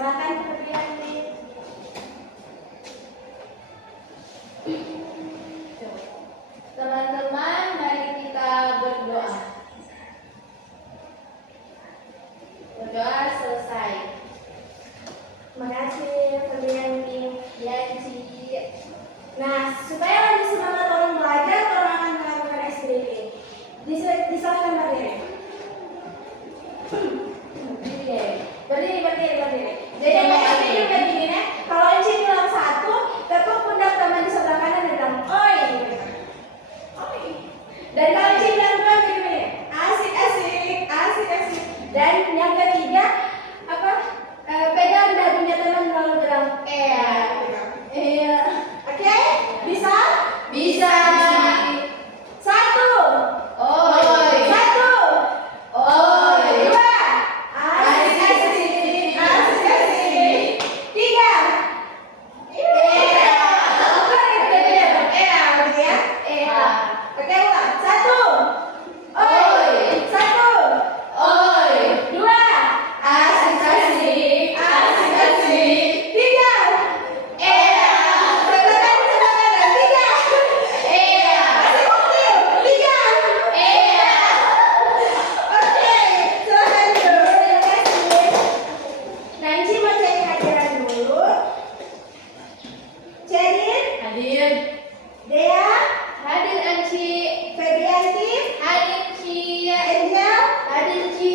silakan Febrianti. Teman-teman, mari kita berdoa. Berdoa selesai. Terima kasih Febrianti. Ya, Ci. Nah, supaya lebih semangat orang belajar, orang akan melakukan SPDP. Diserahkan berdiri. Berdiri. Jadi yang begini, kalau Enci bilang satu, tepuk pundak teman di sebelah kanan dan bilang oi. Oi. Dan kalau Enci bilang dua begini, asik. Dan yang ketiga, pegang dagunya teman lalu bilang iya. Oke? Bisa? Bisa. Satu. Oi. Satu. Oi. Dua. Asik. Tiga. Oke, ulang. Satu. Oi. Satu. Oi. Dua. Asik. Tiga. Katakan sebelah kanan. Tiga. Masih kecil. Tiga. Oke, silakan dulu. Terima kasih. Nah, Enci mau cek hadiran dulu. Cerin, Hadir. Dea, Hadir, Anci. Febrianti, Hadir, Ci. Angel, Hadir, Ci.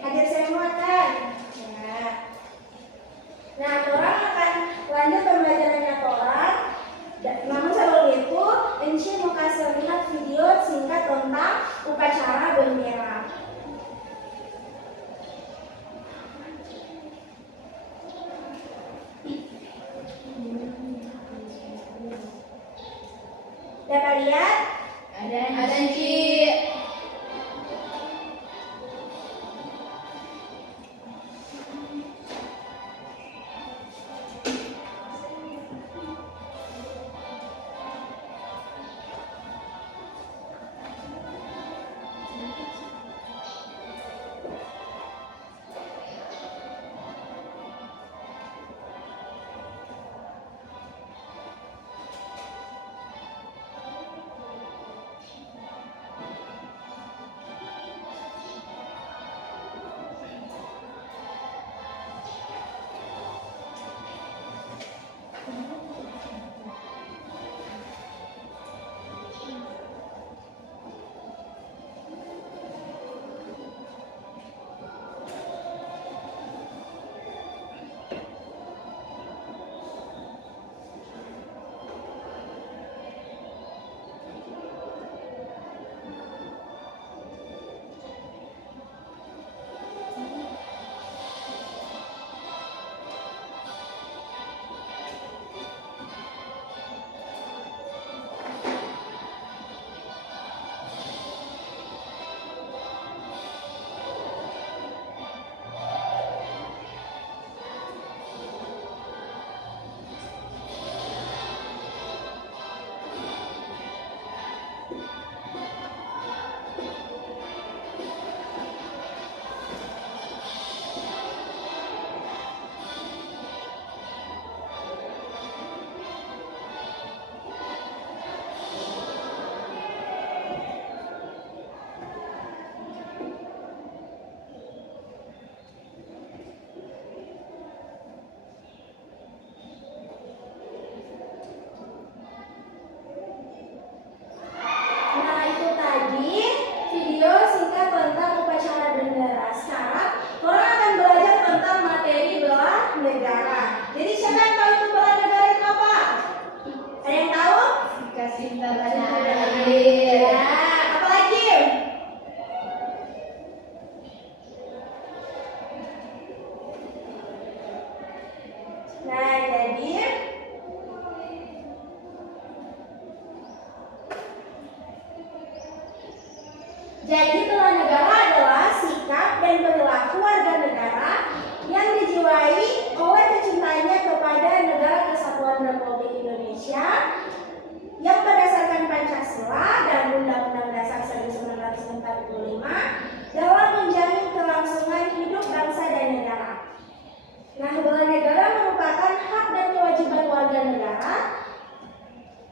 hadir semua kan? Ya. Nah, orang akan lanjut pembelajarannya orang. Namun sebelum itu, Enci mau kasih lihat video singkat tentang upacara bendera. Dapat lihat? Ada, Ci. Nah, itu tadi video singkat tentang upacara bendera. Sekarang orang akan belajar tentang materi bela negara. Jadi siapa yang tahu itu bela negara itu apa? Ada yang tahu? Kasih hadir. Ya, apa lagi? Nah, jadi bela negara adalah sikap dan perilaku warga negara yang dijiwai oleh kecintanya kepada negara Kesatuan Republik Indonesia yang berdasarkan Pancasila dan Undang-Undang Dasar 1945 dalam menjamin kelangsungan hidup bangsa dan negara. Nah, bela negara merupakan hak dan kewajiban warga negara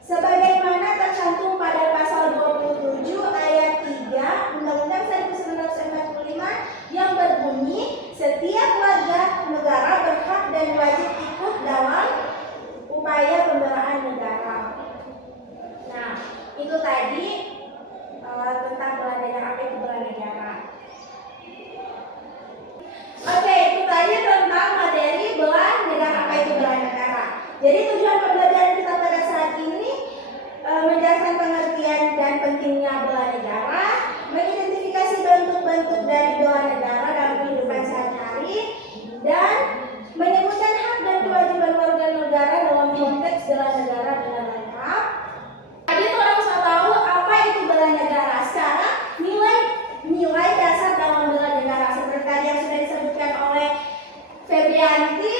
sebagaimana tercantum pada pasal 27 ayat 3 Undang-Undang 1945 yang berbunyi setiap warga negara berhak dan wajib ikut dalam upaya pembelaan negara. Nah, itu tadi tentang bela negara. Apa itu bela negara? Oke, itu tadi tentang materi bela negara. Apa itu bela negara? Jadi tujuan pembelajaran kita pada saat ini menjelaskan pengertian dan pentingnya bela negara, mengidentifikasi bentuk-bentuk dari bela negara dalam kehidupan sehari-hari, dan menyebutkan hak dan kewajiban warga negara dalam konteks bela negara dengan lengkap. Tadi orang bisa tahu apa itu bela negara. Sekarang nilai dasar dalam bela negara seperti tadi yang sudah disebutkan oleh Febrianti,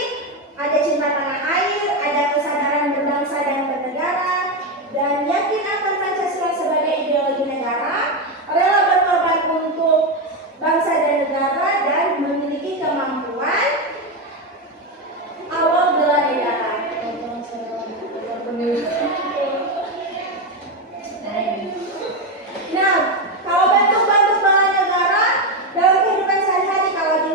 ada cinta tanah air, ada kesadaran berbangsa dan bernegara, dan yakin akan Pancasila sebagai ideologi negara, rela berkorban untuk bangsa dan negara, dan memiliki kemampuan awal bela negara. Nah, kalau bentuk-bentuk bela negara dalam kehidupan sehari-hari, kalau di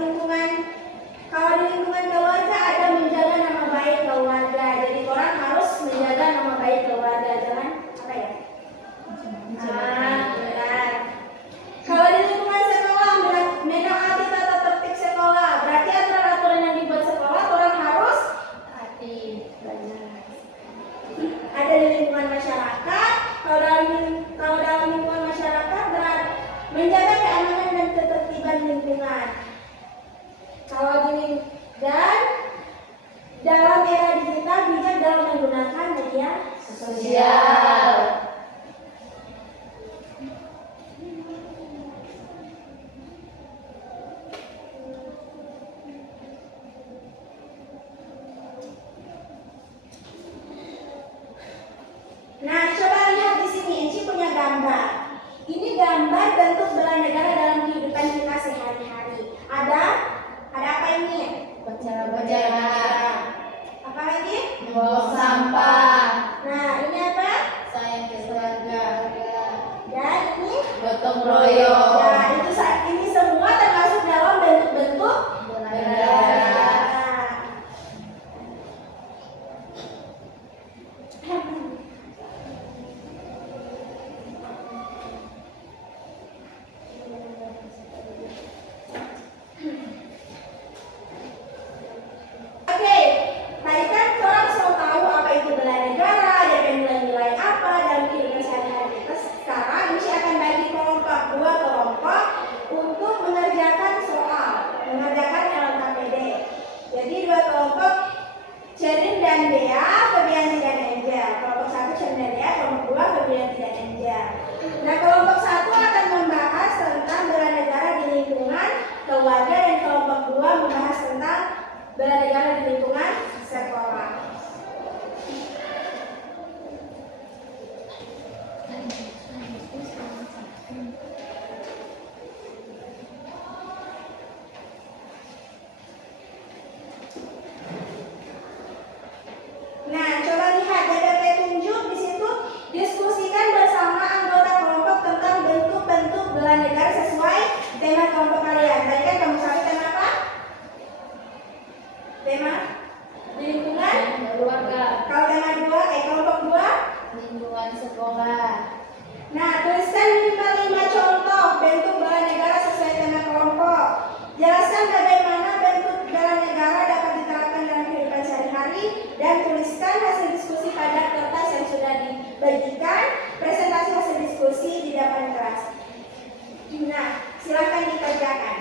lingkungan keluarga ada menjaga nama baik keluarga. Jadi orang harus menjaga nama baik keluarga, jangan apa ya? Benar. Kalau di lingkungan sekolah menaati tata tertib sekolah, berarti aturan-aturan yang dibuat sekolah orang harus taati. Benar. Ada di lingkungan masyarakat, kalau dalam lingkungan masyarakat berarti menjaga keamanan dan ketertiban lingkungan. Dan dalam era digital bijak dalam menggunakan media sosial. Nah, coba lihat di sini, Enci punya gambar. Ini gambar bentuk bela negara dalam kehidupan kita sehari-hari. Ada apa ini? Bicara. Apa lagi? Buang sampah. Nah, ini apa? Sayang keluarga. Dan ini Gotong royong. Nah, ini semua termasuk dalam bentuk-bentuk Bela bela negara. negara. Oke, tadi kan orang selalu tahu apa itu bela negara, dan nilai-nilai apa dalam kehidupan sehari-hari kita. Sekarang ini akan bagi dua kelompok untuk mengerjakan LKPD. Jadi dua kelompok, Cerin dan Dea, Febrianti dan Angel. Kelompok satu Cerin dan Dea, kelompok dua Febrianti dan Angel. Nah, kelompok satu akan membahas tentang bela negara di lingkungan keluarga, dan kelompok dua membahas tentang bela negara di lingkungan sekolah. Nah, coba lihat DPP tunjuk di situ, diskusikan bersama anggota kelompok tentang bentuk-bentuk bela negara sesuai tema kelompok kalian. Tadi kan kamu cari tema apa? Tema di lingkungan Keluarga. Kalau tema kelompok dua, Lingkungan sekolah. nah tuliskan 5 contoh bentuk bela negara sesuai tema kelompok. Jelaskan bagaimana bentuk bela negara dapat diterapkan dalam kehidupan sehari-hari, dan tuliskan hasil diskusi pada kertas yang sudah dibagikan. Presentasi hasil diskusi di depan kelas. Nah, silakan dikerjakan.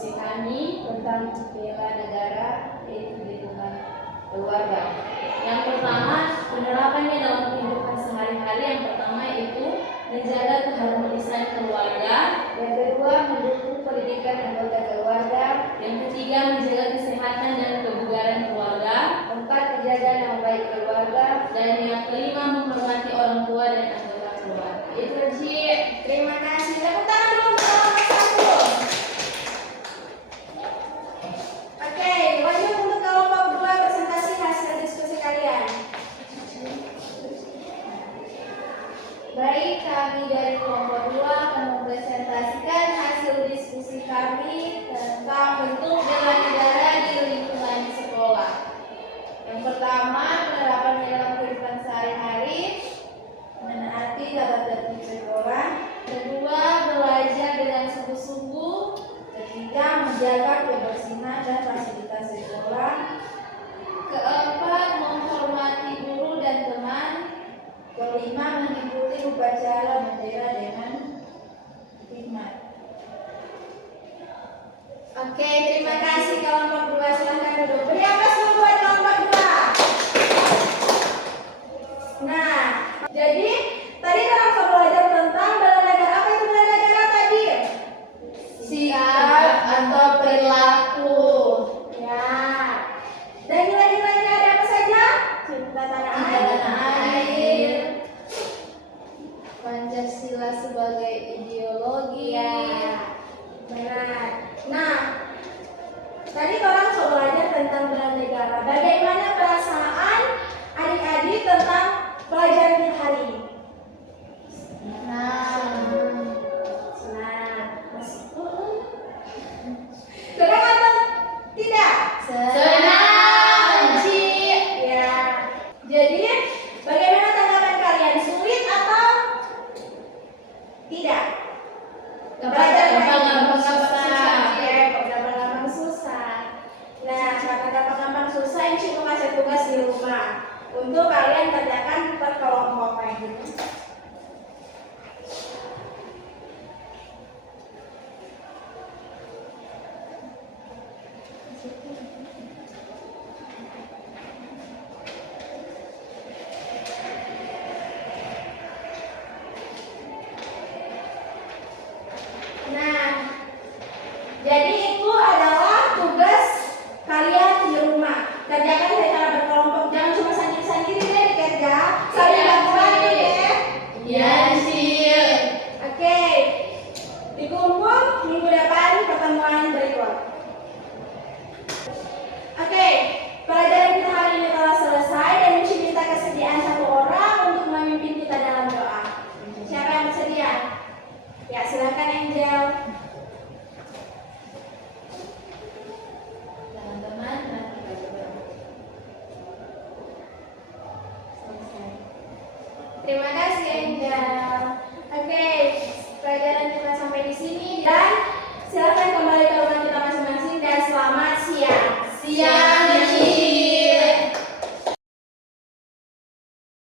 diskusi kami tentang bela negara, yaitu di lingkungan keluarga. Yang pertama, penerapannya dalam kehidupan sehari-hari. Yang pertama itu menjaga keharmonisan keluarga. Yang kedua, mendukung pendidikan anggota keluarga. Yang ketiga, menjaga kesehatan dan kebugaran keluarga. Keempat, menjaga nama baik keluarga. Dan yang kelima, menghormati orang tua dan anggota keluarga. Itu Ci. Terima kasih. Tepuk tangan dulu untuk kelompok 1. Oke, lanjut untuk kelompok 2, presentasi hasil diskusi kalian. Baik, kami dari kelompok 2 akan mempresentasikan hasil diskusi kami tentang bentuk bela negara di lingkungan sekolah. Yang pertama, penerapannya dalam kehidupan sehari-hari, menaati tata tertib sekolah. Kedua, belajar dengan sungguh-sungguh. Ketiga, menjaga kebersihan dan fasilitas sekolah. Keempat, menghormati guru dan teman. Kelima, mengikuti upacara bendera dengan hikmat. Oke, terima kasih kelompok 2. Silahkan duduk. Beri aplaus dulu buat kelompok 2. Nah, jadi tadi orang sudah belajar tentang bela negara. Apa itu bela negara tadi? Sikap atau perilaku. Ya. Dan nilai-nilainya ada apa saja? Cinta tanah air. Pancasila sebagai ideologi. Ya. Benar. Nah, tadi orang sudah belajar tentang bela negara. Bagaimana perasaan adik-adik tentang pelajaran kita hari ini? Senang. Senang atau tidak? Senang, Ci. Ya. Jadi, bagaimana tanggapan kalian? Sulit atau tidak? Gampang-gampang susah. Ya, gampang-gampang susah. Nah, karena gampang-gampang susah, Inci mau kasih tugas di rumah untuk kalian kerjakan per kelompok kayak gitu. Nah, jadi itu adalah tugas kalian di rumah. Kerjakan secara berkelompok, jangan cuma sendiri-sendiri deh dikerja. Saling bantu-bantu deh. Iya, Ci. Oke, dikumpul minggu depan pertemuan berikut. Oke, pelajaran kita hari ini telah selesai dan Michi minta kesediaan satu orang untuk memimpin kita dalam doa. Siapa yang bersedia? Ya, silakan Angel. Teman-teman, nanti kita berdoa. Selesai. Terima kasih Angel. Oke, pelajaran kita sampai di sini dan silakan kembali ke rumah kita masing-masing dan selamat siang. Siap.